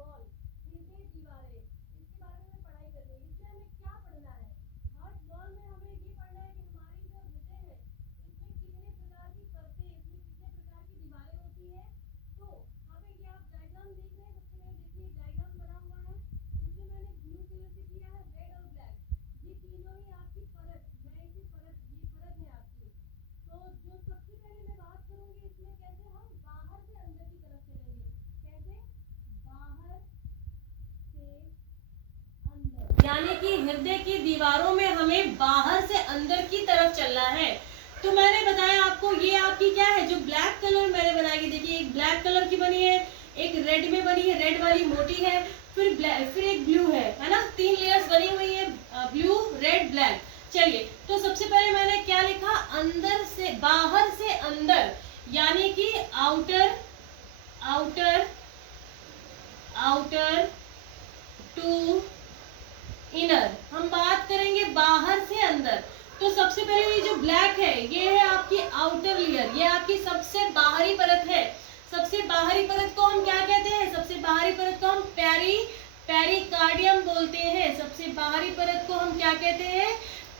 Wall, हृदय दीवारें, इसके बारे में पढ़ाई करनी है। इसमें हमें क्या पढ़ना है? हार्ट वॉल में हमें ये पढ़ना है कि हमारी जो हृदय है इसमें कितने प्रकार की परतें, इसमें कितने प्रकार की दीवारें होती है। तो हमें ये आप डायग्राम देख रहे हैं, सबसे पहले देखिए डायग्राम बना हुआ है, इसमें मैंने ब्लू कलर से किया है, रेड और ब्लैक, ये तीनों ही आपकी परत, मैं इसे परत, ये परत है आपकी। तो जो सबसे पहले मैं बात करूंगी इसमें कैसे हम बाहर से अंदर की तरफ चलेंगे, कैसे बाहर से अंदर, यानी कि हृदय की दीवारों में हमें बाहर से अंदर की तरफ चलना है। तो मैंने बताया आपको ये आपकी क्या है, जो ब्लैक कलर मैंने बनाई, देखिए एक ब्लैक कलर की बनी है, एक रेड में बनी है, रेड वाली मोटी है, फिर ब्लैक, फिर एक ब्लू है ना, 3 लेयर्स बनी हुई है, ब्लू रेड ब्लैक। चलिए, तो सबसे पहले मैंने क्या लिखा, अंदर से बाहर से अंदर, यानी कि outer outer outer to inner. हम बात करेंगे बाहर से अंदर। तो सबसे पहले ये जो ब्लैक है ये है आपकी आउटर लेयर, ये आपकी सबसे बाहरी परत है। सबसे बाहरी परत को हम क्या कहते हैं, सबसे बाहरी परत को हम पेरिकार्डियम बोलते हैं। सबसे बाहरी परत को हम क्या कहते हैं,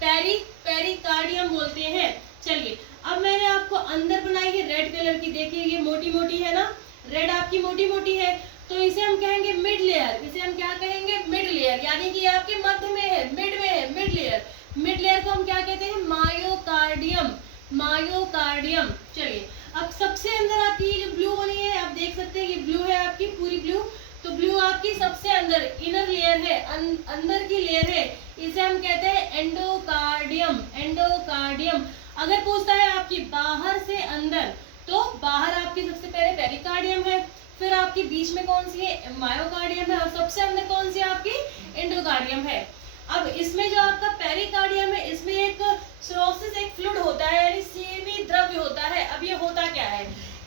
पेरिकार्डियम बोलते हैं। चलिए, अब मैंने आपको अंदर बनाई है रेड कलर की, देखिए ये मोटी मोटी है ना, रेड आपकी मोटी मोटी है, तो इसे हम कहेंगे मिड लेयर। इसे हम क्या कहेंगे, मिड लेयर, यानी कि आपके मध्य में है, मिड में है, मिड लेयर। मिड लेयर को हम क्या कहते हैं, मायोकार्डियम, मायोकार्डियम। चलिए, अब सबसे अंदर आपकी ये जो ब्लू बनी है, आप देख सकते हैं ये ब्लू है आपकी पूरी ब्लू, तो ब्लू आपकी सबसे अंदर इनर लेयर है, अंदर की लेयर है, इसे हम कहते हैं एंडोकार्डियम, एंडोकार्डियम। अगर पूछता है आपकी बाहर से अंदर, तो बाहर आपकी सबसे पहले पेरिकार्डियम है, फिर आपकी बीच में कौन सी है, मायोकार्डियम है, और सबसे अंदर कौन सी आपकी एंडोकार्डियम है। अब इसमें जो आपका पेरिकार्डियम है, इसमें एक सिरोसिस, एक फ्लूइड होता है, यानी सीमी द्रव्य होता है। अब ये होता क्या है,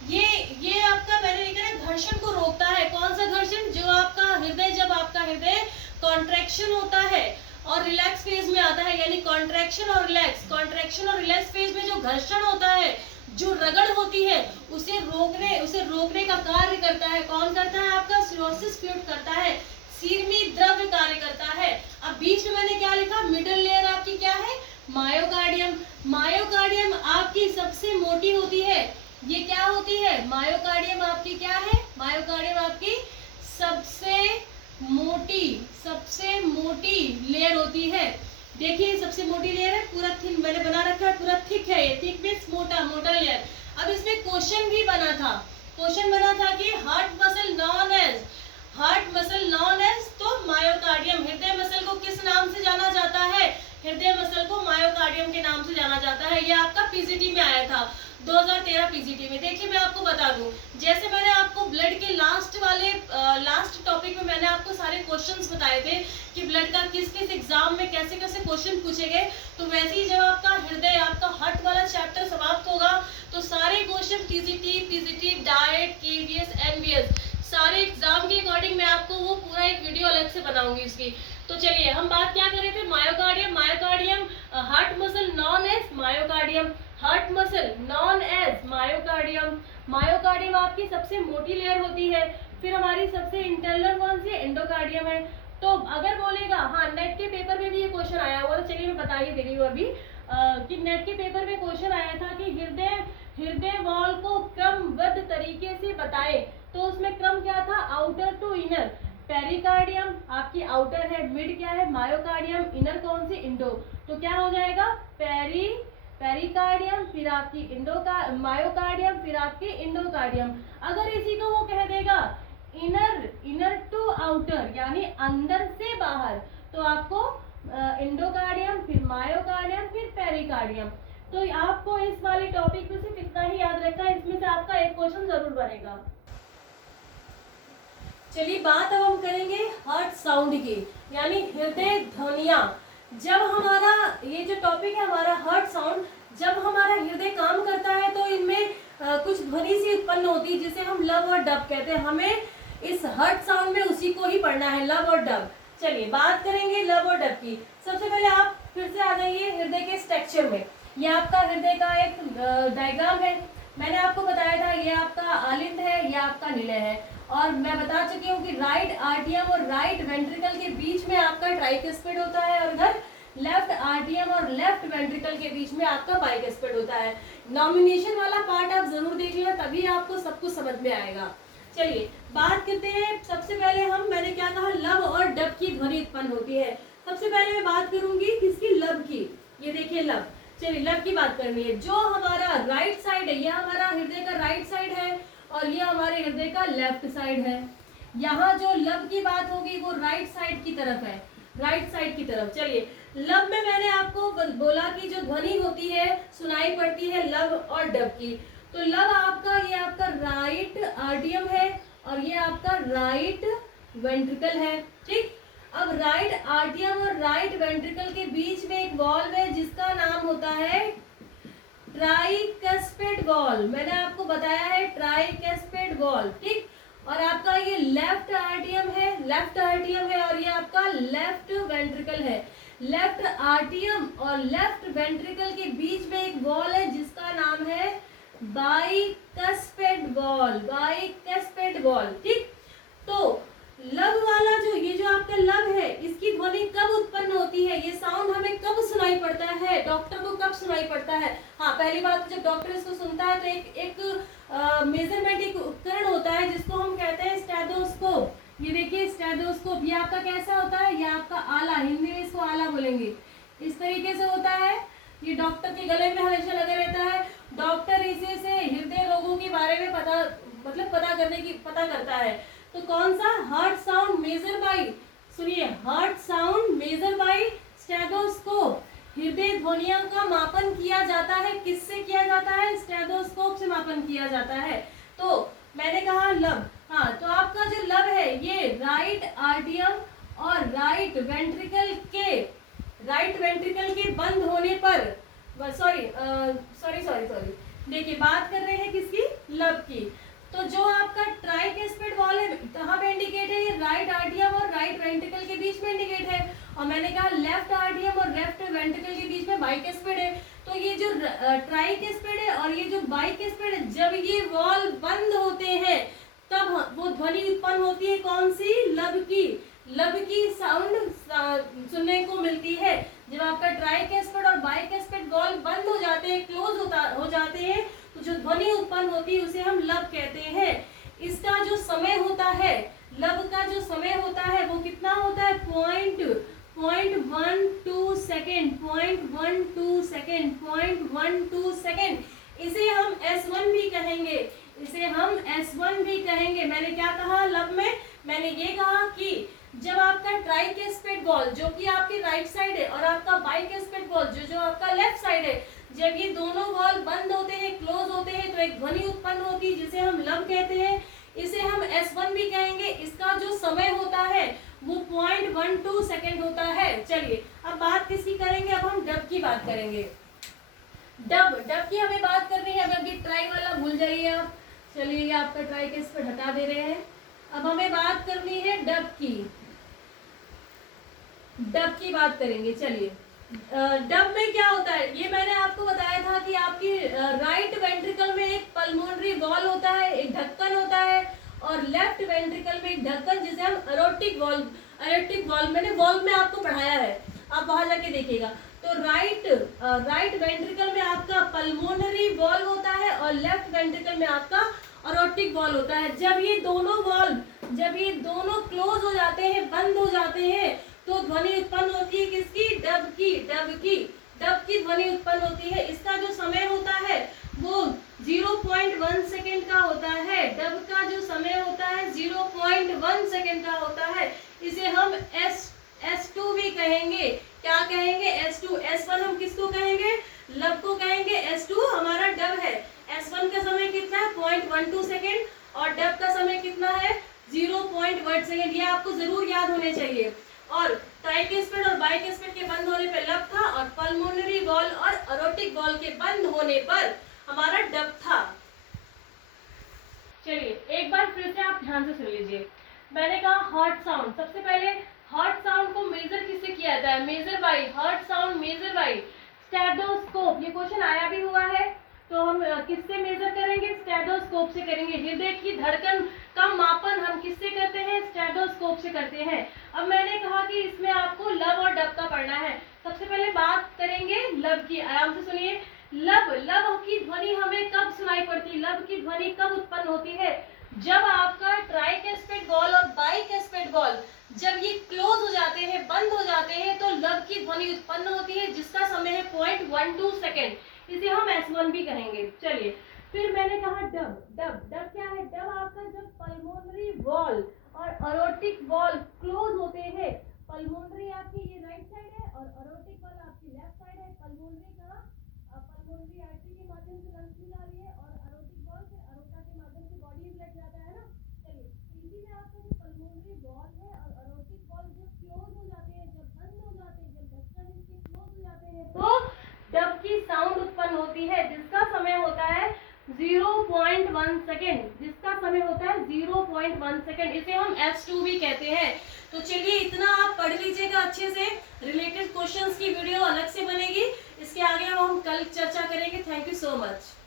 ये आपका मैंने लिखा है घर्षण को रोकता है। कौन सा घर्षण, जो आपका हृदय, जब आपका हृदय कॉन्ट्रैक्शन होता है और रिलैक्स फेज में आता है, यानी कॉन्ट्रैक्शन और रिलैक्स फेज में जो घर्षण होता है, जो रगड़ होती है, उसे रोकने का कार्य करता है। कौन करता है, आपका सिरोसिस फ्लूइड करता है, सीमी द्रव्य कार्य करता है। अब बीच में मैंने क्या लिखा, मिडिल लेयर आपकी क्या है, मायोकार्डियम। मायोकार्डियम आपकी सबसे मोटी होती है, ये क्या होती है, मायोकार्डियम आपकी क्या है, मायोकार्डियम आपकी सबसे मोटी लेयर होती है। देखिए सबसे मोटी लेयर है, पूरा थिन मैंने बना रखा है, पूरा थिक है, ये थिक मींस मोटा लेयर। अब इसमें क्वेश्चन भी बना था, कि हार्ट मसल नॉन एज, तो मायोकार्डियम, हृदय मसल को किस नाम से जाना जाता है, हृदय मसल को मायोकार्डियम के नाम से जाना जाता है। ये आपका पीजीटी में आया था, 2013 पीजीटी में। देखिए मैं आपको बता दूं, जैसे मैंने आपको ब्लड के लास्ट टॉपिक में मैंने आपको सारे क्वेश्चंस बताए थे कि ब्लड का किस किस एग्जाम में कैसे कैसे क्वेश्चन पूछे गए, तो वैसे ही जब आपका हृदय, आपका हार्ट वाला चैप्टर समाप्त होगा, तो सारे question PGT, diet, KVS, MVS, सारे एग्जाम के अकॉर्डिंग मैं आपको वो पूरा एक वीडियो अलग से बनाऊंगी इसकी। तो चलिए, हम बात क्या कर रहे थे, myocardium, heart muscle known as myocardium, heart muscle known as myocardium. Myocardium आपकी सबसे मोटी लेयर होती है। फिर हमारी सबसे इंटरनल कौन सी, एंडोकार्डियम है। तो अगर बोलेगा, हाँ नेट के पेपर में भी ये क्वेश्चन आया हुआ, तो चलिए मैं बता ही दे रही हूँ अभी, कि नेट के पेपर में क्वेश्चन आया था कि हृदय वॉल को क्रमबद्ध तरीके से बताए। तो उसमें क्रम क्या था, आउटर टू इनर, पेरिकार्डियम आपकी आउटर है, मिड क्या है, मायोकार्डियम, इनर कौन सी, इंडो। तो क्या हो जाएगा, पेरिकार्डियम, फिर आपकी मायोकार्डियम, फिर आपकी इंडोकार्डियम। अगर इसी को वो कह देगा इनर टू आउटर, यानी अंदर से बाहर, तो आपको इंडोकार्डियम, फिर मायोकार्डियम, फिर पेरिकार्डियम। तो आपको इस वाले टॉपिक में सिर्फ इतना ही याद रखना है, इसमें से आपका एक क्वेश्चन जरूर बनेगा। चलिए, बात अब हम करेंगे हार्ट साउंड की, यानी हृदय ध्वनियां। जब हमारा ये जो टॉपिक है हमारा हार्ट साउंड, जब हमारा हृदय काम करता है तो इनमें कुछ ध्वनि सी उत्पन्न होती है जिसे हम लब और डब कहते हैं। हमें इस हार्ट साउंड में उसी को ही पढ़ना है, लब और डब। चलिए बात करेंगे लब और डब की। सबसे पहले आप फिर से आ जाइए हृदय के स्ट्रक्चर में। ये आपका हृदय का एक डायग्राम है। मैंने आपको बताया था ये आपका आलिंद है, ये आपका निलय है, और मैं बता चुकी हूँ कि राइट आर्टियम और राइट वेंट्रिकल के बीच में आपका ट्राइकस्पिड होता है, और इधर लेफ्ट आर्टियम और लेफ्ट वेंट्रिकल के बीच में आपका बाइकस्पिड होता है। नॉमिनेशन वाला पार्ट आप जरूर देख लेना, तभी आपको सब कुछ समझ में आएगा। चलिए बात करते हैं। सबसे पहले मैंने क्या कहा, लब और डब की ध्वनि उत्पन्न होती है। सबसे पहले मैं बात करूंगी किसकी, लब की। ये देखिए लब। चलिए लब की बात करनी है। जो हमारा राइट साइड है, ये हमारा हृदय का राइट साइड है, और ये हमारे हृदय का लेफ्ट साइड है। यहाँ जो लब की बात होगी वो राइट साइड की तरफ है, राइट साइड की तरफ। चलिए लब में मैंने आपको बोला कि जो ध्वनि होती है सुनाई पड़ती है लब और डब की। तो लब आपका, ये आपका राइट आर्टियम है, और ये आपका राइट वेंट्रिकल है, ठीक। अब राइट आर्टियम और राइट वेंट्रिकल के बीच में एक वॉल्व है जिसका नाम होता है ट्राइकस्पिड वॉल्व। मैंने आपको बताया है ट्राइकस्पिड वॉल्व, ठीक। और आपका ये लेफ्ट आर्टियम है, लेफ्ट आर्टियम है, और ये आपका लेफ्ट वेंट्रिकल है। लेफ्ट आर्टियम और लेफ्ट वेंट्रिकल के बीच में एक वॉल है जिसका नाम है बाइकस्पिड वॉल्व, बाइकस्पिड वॉल्व, ठीक। तो लब वाला ये जो आपका लब है, इसकी ध्वनि कब उत्पन्न होती है, ये साउंड हमें कब सुनाई पड़ता है, डॉक्टर को कब सुनाई पड़ता है। हाँ, पहली बात जब डॉक्टर इसको सुनता है तो एक मेजरमेंट, एक उपकरण होता है जिसको हम कहते हैं स्टेथोस्कोप। ये देखिए स्टेथोस्कोप, ये आपका कैसा होता है, ये आपका आला, हिंदी में इसको आला बोलेंगे, इस तरीके से होता है। ये डॉक्टर के गले में हमेशा लगा रहता है। डॉक्टर इसे से हृदय रोगों के बारे में पता करता है। तो कौन सा, हार्ट साउंड मेजर बाय, सुनिए, heart sound measure by stethoscope. हृदय ध्वनियों का मापन किया जाता है, किससे किया जाता है, स्टेथोस्कोप से मापन किया जाता है। तो मैंने कहा लब। हाँ, तो आपका जो लब है ये राइट आर्टियम और राइट वेंट्रिकल के बंद होने पर, सॉरी, देखिए बात कर रहे हैं किसकी, लब की। तो जो आपका ट्राइकस्पिड वॉल्व है कहाँ पे इंडिकेट है, ये राइट आर्टियम और राइट वेंट्रिकल के बीच में इंडिकेट है। और मैंने कहा लेफ्ट आर्टियम और लेफ्ट वेंट्रिकल के बीच में बाइकस्पिड है। तो ये जो ट्राइकस्पिड है और ये जो बाइकस्पिड है, जब ये वॉल्व बंद होते हैं तब वो ध्वनि उत्पन्न होती है, कौन सी, लब की। लब की साउंड सुनने को मिलती है। जब आपका ट्राइकस्पिड और बाइकस्पिड वॉल्व बंद हो जाते हैं, क्लोज हो जाते हैं, तो जो ध्वनि उत्पन्न होती है उसे हम लब कहते हैं। इसका जो समय होता है, लब का जो समय होता है वो कितना होता है, 0.12 सेकेंड, 0.12 सेकेंड, 0.12 सेकेंड। इसे हम S1 भी कहेंगे, इसे हम S1 भी कहेंगे। मैंने क्या कहा लब में, मैंने ये कहा कि जब आपका ट्राइकस्पिड वॉल्व जो कि आपकी राइट साइड है और आपका बाइकस्पिड वॉल्व जो आपका लेफ्ट साइड है, जब ये दोनों वॉल्व बंद होते हैं, क्लोज होते हैं, तो एक ध्वनि उत्पन्न होती है जिसे हम लब कहते हैं। इसे हम S1 भी कहेंगे। इसका जो समय होता है वो 0.12 सेकेंड होता है। चलिए अब बात किसकी करेंगे, अब हम डब की बात करेंगे। डब की हमें बात करनी है। अब ये ट्राई वाला भूल जाइए आप। चलिए ये आपका ट्राइकस्पिड हटा दे रहे हैं। अब हमें बात करनी है डब की बात करेंगे। चलिए डब में क्या होता है, ये मैंने आपको बताया था कि आपकी राइट वेंट्रिकल में एक पल्मोनरी वॉल होता है, एक ढक्कन होता है, और लेफ्ट वेंट्रिकल में एक ढक्कन जिसे हम एरोटिक वॉल्व मैंने वॉल्व में आपको पढ़ाया है, आप वहां जाके देखिएगा। तो राइट वेंट्रिकल में आपका पल्मोनरी वॉल्व होता है और लेफ्ट वेंट्रिकल में आपका एरोटिक वॉल्व होता है। जब ये दोनों क्लोज हो जाते हैं, बंद हो जाते हैं, तो ध्वनि उत्पन्न होती है किसकी, डब की ध्वनि उत्पन्न होती है। इसका जो समय होता है वो 0.1 सेकेंड का होता है। डब का जो समय होता है 0.1 सेकेंड का होता है। इसे हम S2 भी कहेंगे। क्या कहेंगे, S2। S1 हम किसको कहेंगे, लब को कहेंगे। S2 हमारा डब है। S1 का समय कितना है, 0.12 सेकेंड, और डब का समय कितना है, 0.1 सेकेंड। ये आपको जरूर याद होने चाहिए। और ट्राइकस्पिड और बाइकस्पिड के बंद होने पर लब था, और पल्मोनरी वॉल्व और एरोटिक वॉल्व के बंद होने पर हमारा डब था। चलिए एक बार फिर से आप ध्यान से सुन लीजिए। मैंने कहा हार्ट साउंड, सबसे पहले हार्ट साउंड को मेजर किससे किया जाता है, heart sound measure by stethoscope. ये क्वेश्चन आया भी हुआ है। तो हम किससे मेजर करेंगे? स्टेथोस्कोप से करेंगे। हृदय की धड़कन का मापन हम किससे करते हैं? स्टेथोस्कोप से करते हैं। अब मैंने कहा कि इसमें आपको लब और डब का पढ़ना है। सबसे पहले बात करेंगे लब की। आराम से सुनिए। लब, लब की ध्वनि हमें कब सुनाई पड़ती? लब की ध्वनि कब उत्पन्न होती है? जब आपका ट्राइकैस्पेड वॉल और बाइकैस्पेड वॉल जब ये क्लोज हो जाते हैं, बंद हो जाते हैं, तो लब की ध्वनि उत्पन्न होती है, जिसका समय है 0.12 सेकेंड। इसे हम S1 भी कहेंगे। चलिए, फिर मैंने कहा डब। डब, डब क्या है? डब आपका जब पल्मोनरी वॉल और अरोटिक वॉल क्लोज होते हैं। पल्मोनरी आपकी ये राइट साइड है और अरोटिक वॉल आपकी लेफ्ट साइड है। पल्मोनरी का पल्मोनरी आर्टरी के माध्यम से लंग्स में जा रही है और अरोटिक वॉल फिर अरोटा के माध्यम से बॉडी में ब्लड जाता है ना। चलिए, इसी में आपका जो पल्मोनरी वॉल है और अरोटिक वॉल जब क्लोज हो जाते हैं, जब बंद हो जाते हैं, जब धड़कन इसके क्लोज हो जाते हैं, तो डब की साउंड उत्पन्न होती है, जिसका समय होता है 0.1 सेकेंड। जिसका समय होता है 0.1 सेकेंड। इसे हम S2 भी कहते हैं। तो चलिए, इतना आप पढ़ लीजिएगा अच्छे से। रिलेटेड क्वेश्चंस की वीडियो अलग से बनेगी, इसके आगे हम कल चर्चा करेंगे। Thank you so much.